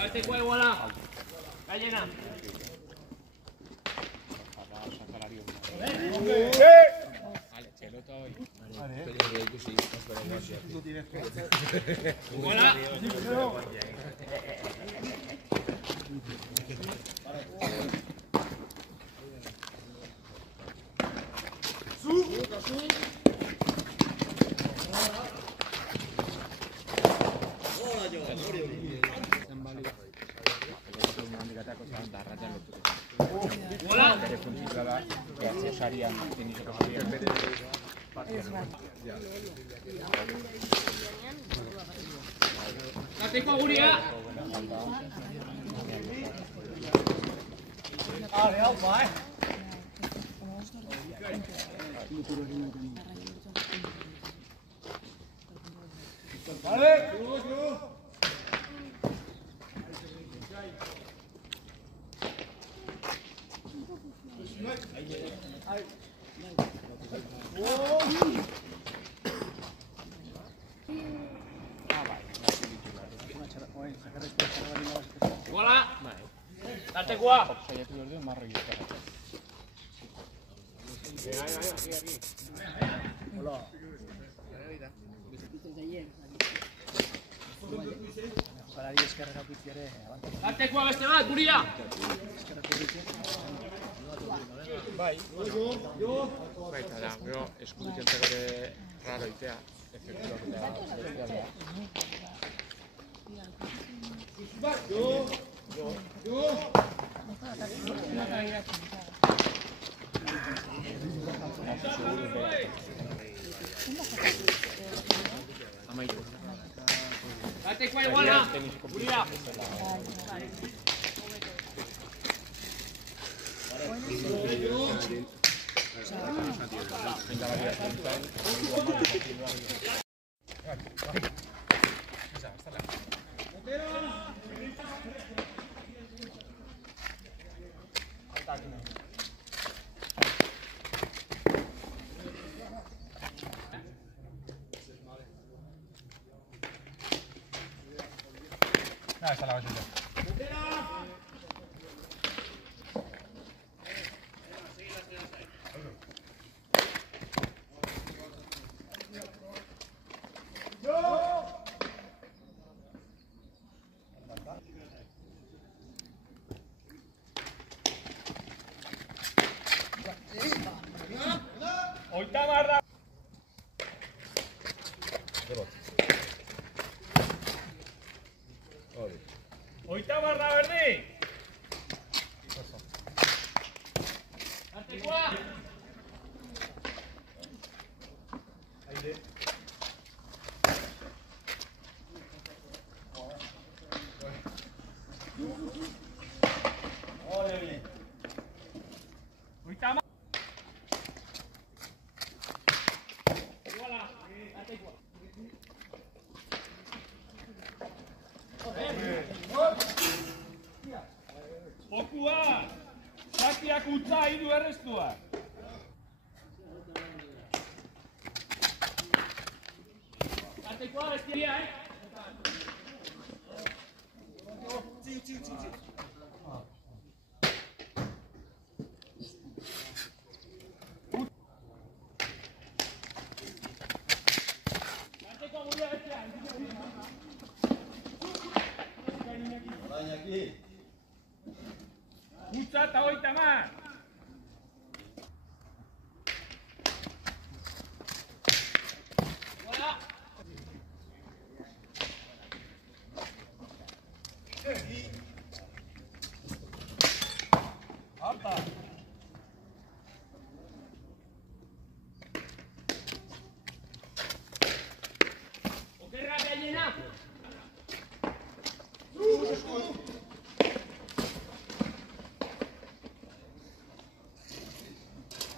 Artekoa iguala. Gallena. Iguala. Artekoa guria. Iguala. Artekoa. Artekoa beste bat, guria. Bai, eta da, gero eskudik entzegore raro itea, efektuak Artekoa iguala. Guria. Está la ballena. Oita barra. Oita barra berdi. Artekoa. Aire. Oita barra. Iguala. Artekoa. Okua. Sakiak utza hiru errestuak. Artekoa bestia, Artekoa guria bestia. Utza eta oita mar. Iguala. Alta. Okerra gallena.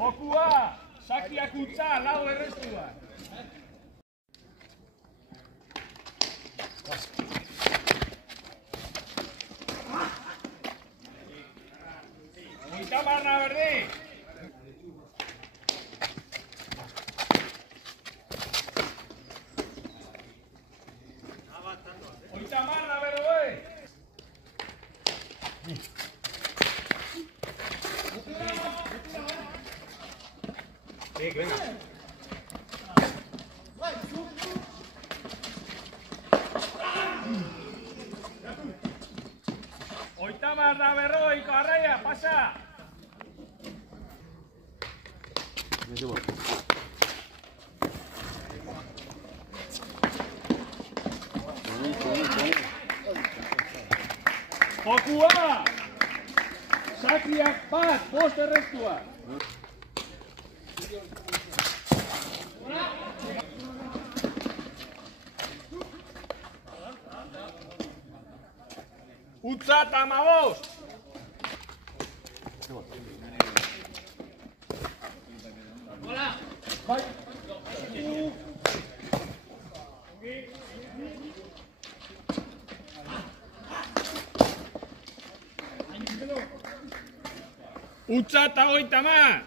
Okua. Sakiak utza lau errestuak. Oita barra berdi. Oita marra, bero, Oitamar da berroi, Karraia, pasa! Jokua! Sakiak bat, bost errestua! Utza eta hamabost! Hola. Bai! Utza eta 30!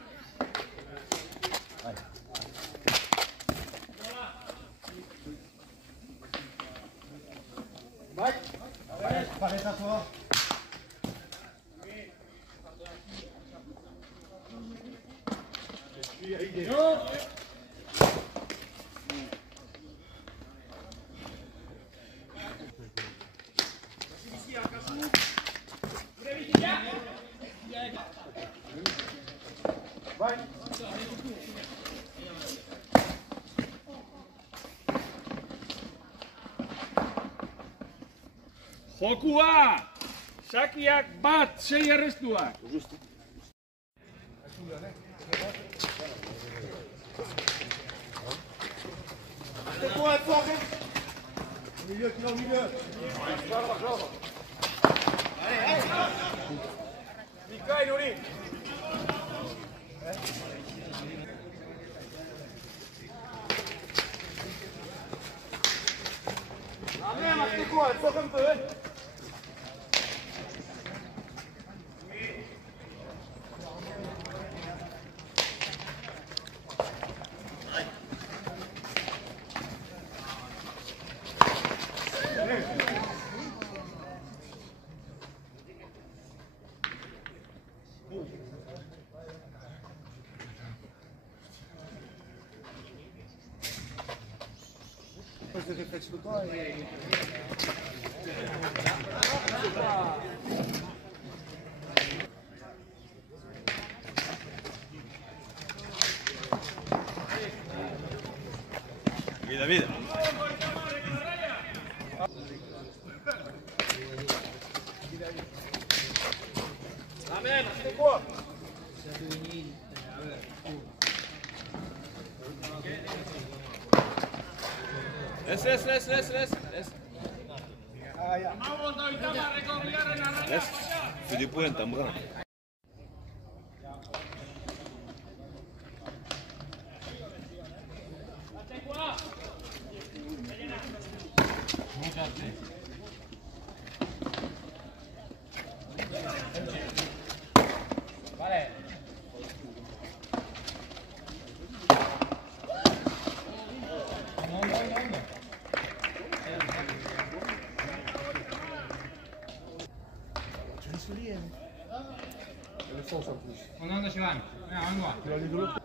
Jokua! Sakiak bat, 6 errestuak! Vida. Amen, jokua! Ez. Hamabost da Oitamarreko bigarren arraia, pasa! Filipuen tambora. ¿Dónde se van? Venga, venga.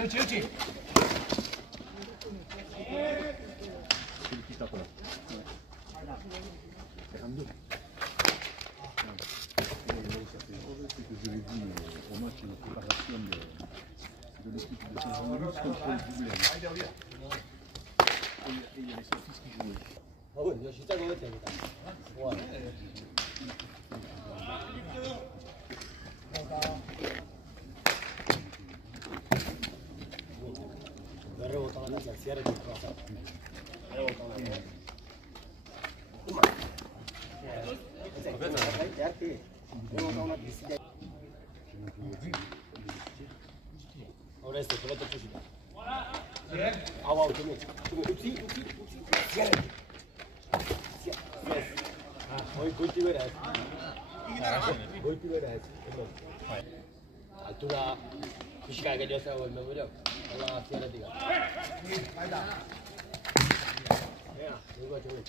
Uci. Je l'ai dit au match de préparation de l'équipe de Saint-Jean-Louis contre le Boulay. Et il y avait son fils qui jouait. Ah ouais, Yoshita go ってみたい。Altura pixka gehiago zago el memorio. Hola, ziaretik. Ea, dugu atxogun.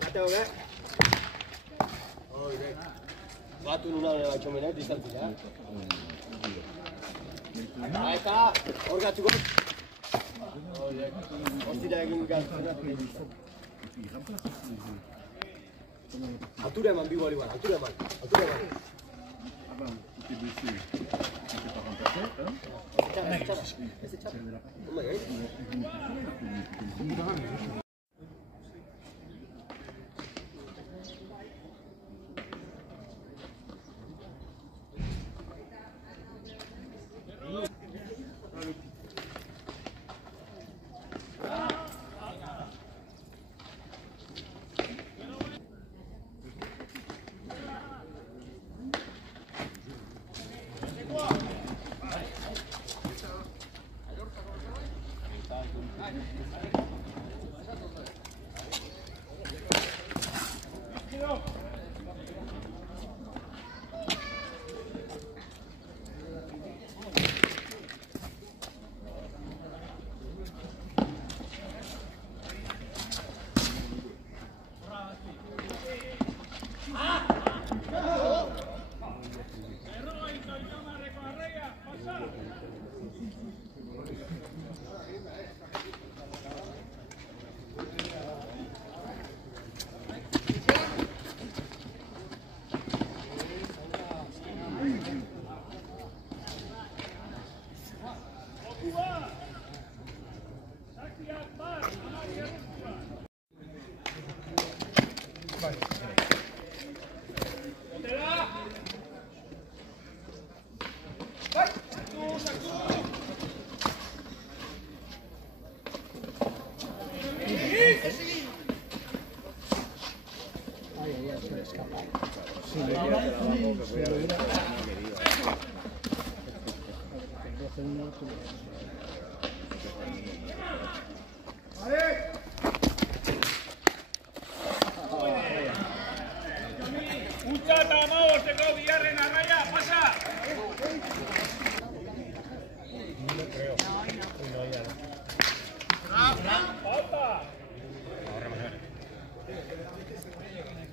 Katego, ge? Hoi, ge. Batu nuna batxomenet, izan zira. Eta, hor gatzuko. Hoi, ge. Hostira egin galtzena. Altura eman, bigo igual, altura eman. Ah ben, tu t'es blessé. Tu t'es pas remplacé, hein? Ese txar.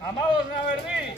Amados Naverdí.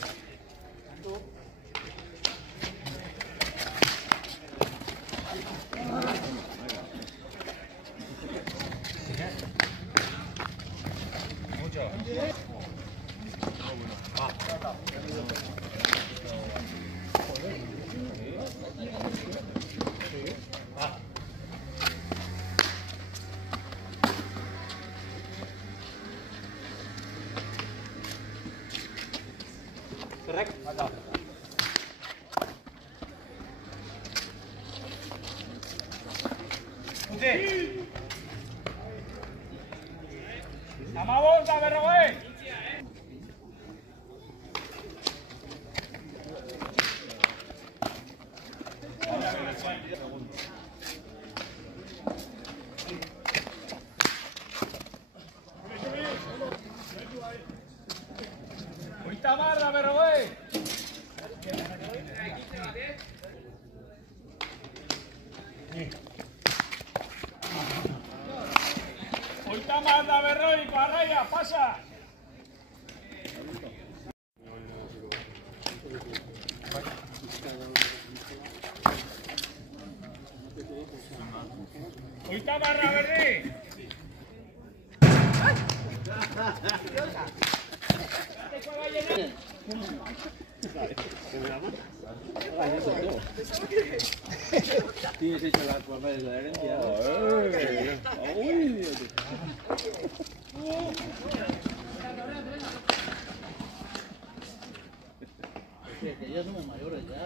Amados Naverdí. Manda Berroy, Parraya, pasa. Oita barra Berri. Sí. hubiese hecho las papeles de la herencia. Que ya somos mayores ya.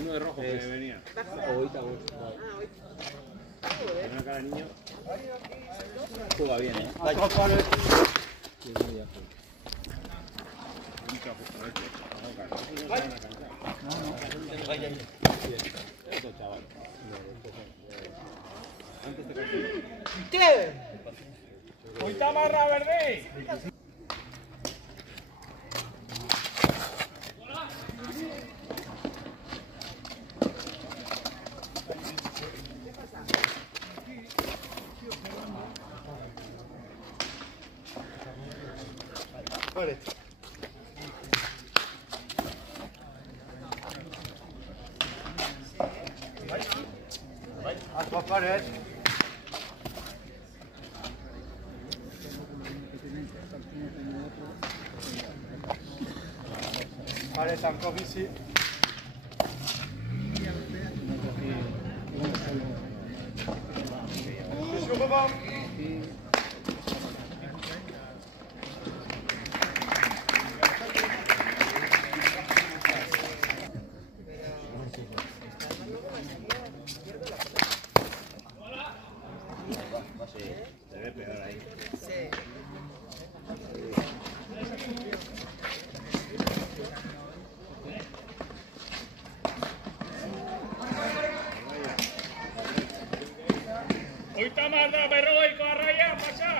Uno de rojo que venía. Pero cada niño juega bien, ¿eh? Hoy tamarra verde. Vale, tanto bici. Se ve peor ahí. Hoy tamarra berrogei arraia pasa.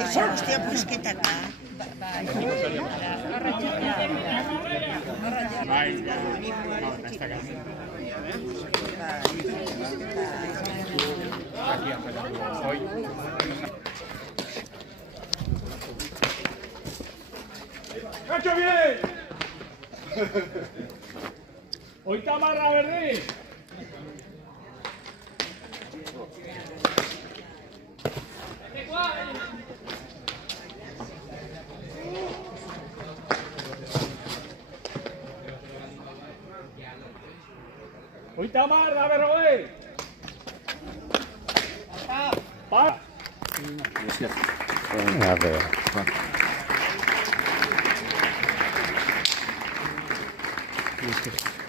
Eso guztia pusketaka. ¡Cacho bien! Hoy tamarra verde. Hoy tamarra berrogei. A ver. Gracias.